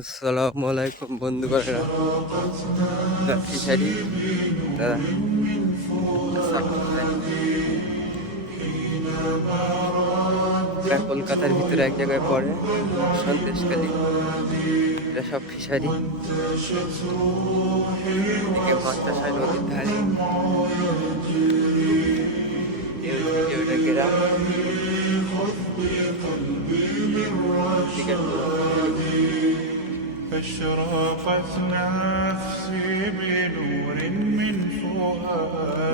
আসসালামু আলাইকুম বন্ধুগণেরা, ফিশারি তারা একটা শর্ট ফিশারি। এটা কলকাতার ভিতরে এক জায়গায় পড়ে, সন্দেশখালী। এটা সব ফিশারি, এদিকে মাছ চাষ হয় নদীর ধারে। ওটা গ্রাম, এদিকে পুরো ফিশারি। فاشرقت نفسي بنور من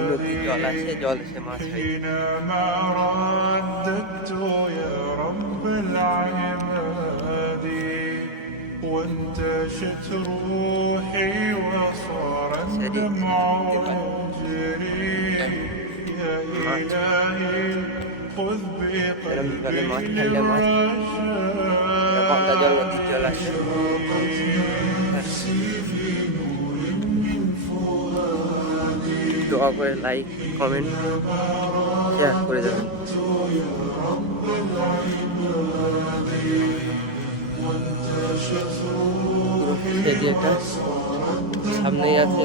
নদীর জল فؤادي আসে, জল এসে মাছ হয়। حينما رددت يا رب العباد وانتشت روحي وصار ফিশারি الدمع يجري يا মাছ إلهي خذ এরম জলে মাছ بقلبي ছাড়লে মাছ হয়। এটা গঙ্গা জল, للرشاد নদীর জল আসে। দোয়া করে লাইক, কমেন্ট, শেয়ার করে যাবেন। পুরো ফিশারি এটা, সামনেই আছে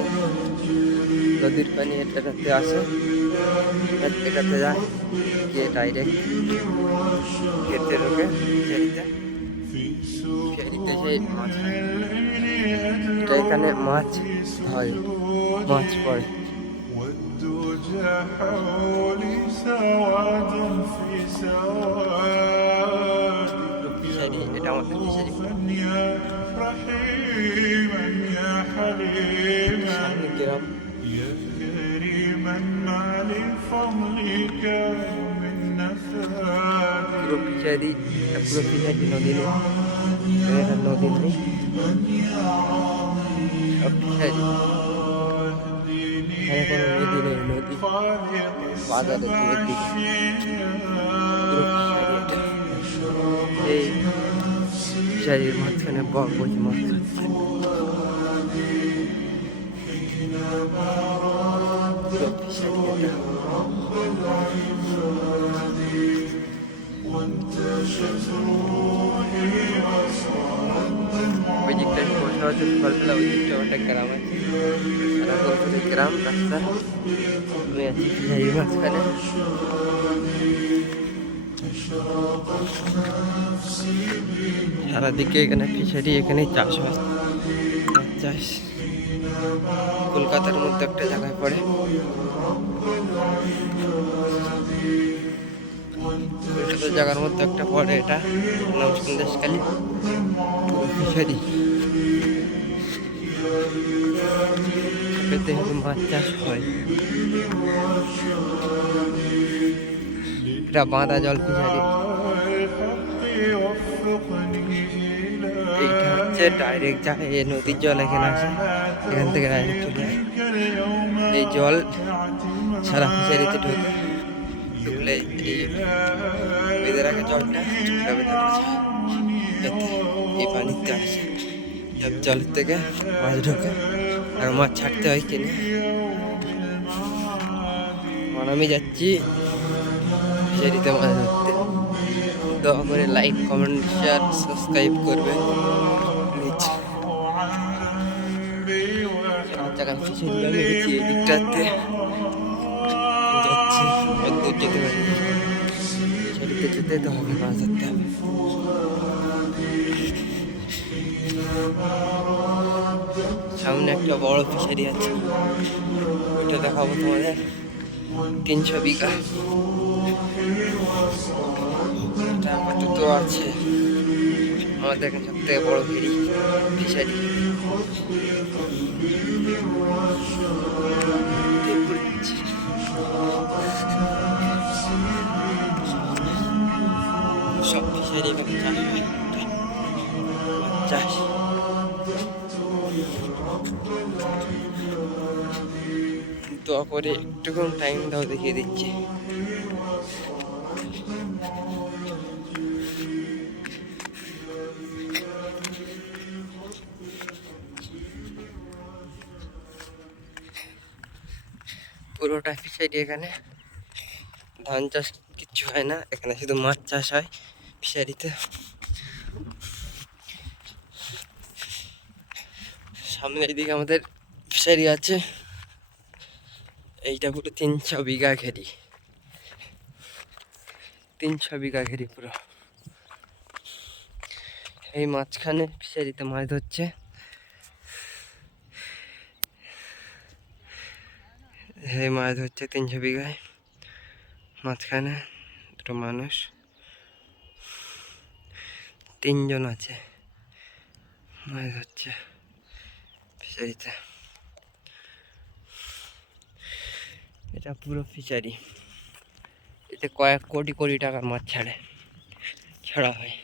নদীর পানি, এটাতে আসে, এটাতে যায়, গিয়ে ডাইরেক্ট খেতে ঢোকে ফিশারিতে। ফিশারিতে সেই মাছ হয়। এটা এখানে মাছ হয়, মাছ পড়ে। والدجى حولي سواد في سواد ফিশারি, এটা আমাদের ফিশারি। يا رحيما يا حليما সামনে গ্রাম, يا كريما ما لفضلك من نفاد পুরো ফিশারি। এটা পুরো ফিশারি, নদী নেই, এটা নদী নেই, সব ফিশারি। এখানে কোনো নদী নেই, নদী বাজারের দূরের দিকে। পুরো ফিশারি এটা, এই ফিশারির মাঝখানে বসে মাছ খাচ্ছে। পুরো ফিশারি এটা। ওই দিকটায় বসে আছে সকালবেলা, ওই দিকটা একটা গ্রাম আছে, সারা গ্রাম রাস্তা। আমি আছি ফিশারির মাঝখানে। সারাদিকে এখানে ফিশারি, এখানে চাষ হয়, মাছ চাষ। কলকাতার মধ্যে একটা জায়গায় পড়ে, কলকাতার জায়গার মধ্যে একটা পড়ে, এটা নাম সন্দেশখালী। পুরো ফিশারি, এতে মাছ চাষ হয়। এটা বাঁধা জল ফিশারি। এইটা হচ্ছে ডাইরেক্ট যায়, এই নদীর জল এখানে আসে, এখান থেকে ডাইরেক্ট চলে যায়। এই জল সারা ফিশারিতে ঢুকে, ঢুকলে এই বেঁধে রাখে জলটা, ভেতরে যায়, যাতে এই পানিতে আসে। সব জলের থেকে মাছ ঢোকে, আর মাছ ছাড়তে হয় কিনে। আর আমি যাচ্ছি ফিশারিতে মাছ ধরতে। দয়া করে লাইক, কমেন্ট, শেয়ার, সাবস্ক্রাইব করবেন প্লিজ। চার জায়গায় ফিশারি, আমি গেছি এই দিকটাতে, যাচ্ছি, দূর যেতে পারি। ফিশারিতে যেতে তো হবে, মাছ ধরতে হবে। সামনে একটা বড় ফিশারি আছে, ওইটা দেখাবো তোমাদের। 300 বিঘা এটা আপাতত আছে। আমাদের এখানে সব থেকে বড় ফিশারি। সব ফিশারি এখানে চাষ হয়, দোয়া করে একটুখানি টাইম দাও, দেখিয়ে দিচ্ছি। পুরোটা ফিশারি, এখানে ধান চাষ কিচ্ছু হয় না, এখানে শুধু মাছ চাষ হয় ফিশারিতে। সামনে এইদিকে আমাদের ফিশারি আছে, এইটা পুরো 300 বিঘা ঘেরি, 300 বিঘা ঘেরি পুরো। এই মাঝখানে ফিশারিতে মাছ ধরছে, এই মাছ ধরছে 300 বিঘায়। মাঝখানে দুটো মানুষ, 3 জন আছে, মাছ ধরছে ফিশারিতে। এটা পুরো ফিশারি, এতে কয়েক কোটি কোটি টাকার মাছ ছাড়া হয়।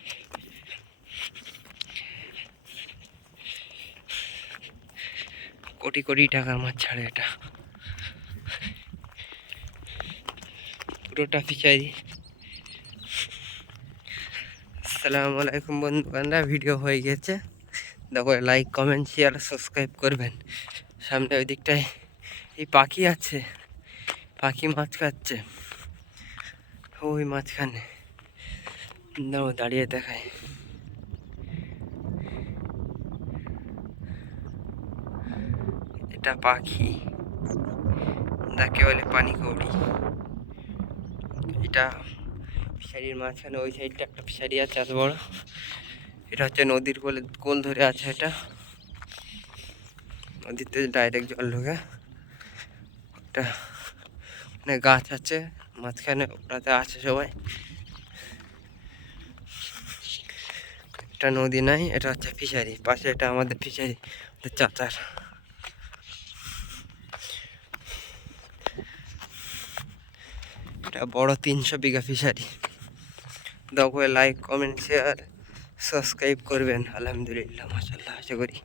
কোটি কোটি টাকার মাছ ছাড়ে এটা, পুরোটা ফিশারি। আসসালামু আলাইকুম বন্ধুবান্ধবরা, ভিডিও হয়ে গেছে, দেখো লাইক কমেন্ট শেয়ার সাবস্ক্রাইব করবেন। সামনে ওই দিকটায় এই পাখি আছে, পাখি মাছ খাচ্ছে ওই মাঝখানে, দাও দাঁড়িয়ে দেখায়। এটা পাখি, যাকে বলে পানি কৌড়ি। এটা ফিশারির মাঝখানে ওই সাইডটা একটা ফিশারি আছে এত বড়। এটা হচ্ছে নদীর কোল ধরে আছে, এটা নদীতে ডাইরেক্ট জল ঢোকে। একটা মানে গাছ আছে মাঝখানে, ওটাতে আছে সবাই। এটা নদী নাই, এটা হচ্ছে ফিশারি। পাশে এটা আমাদের ফিশারি, চাচার। এটা বড় 300 বিঘা ফিশারি। দেখো লাইক কমেন্ট শেয়ার সাবস্ক্রাইব করবেন। আলহামদুলিল্লাহ, মাশাআল্লাহ, আশা করি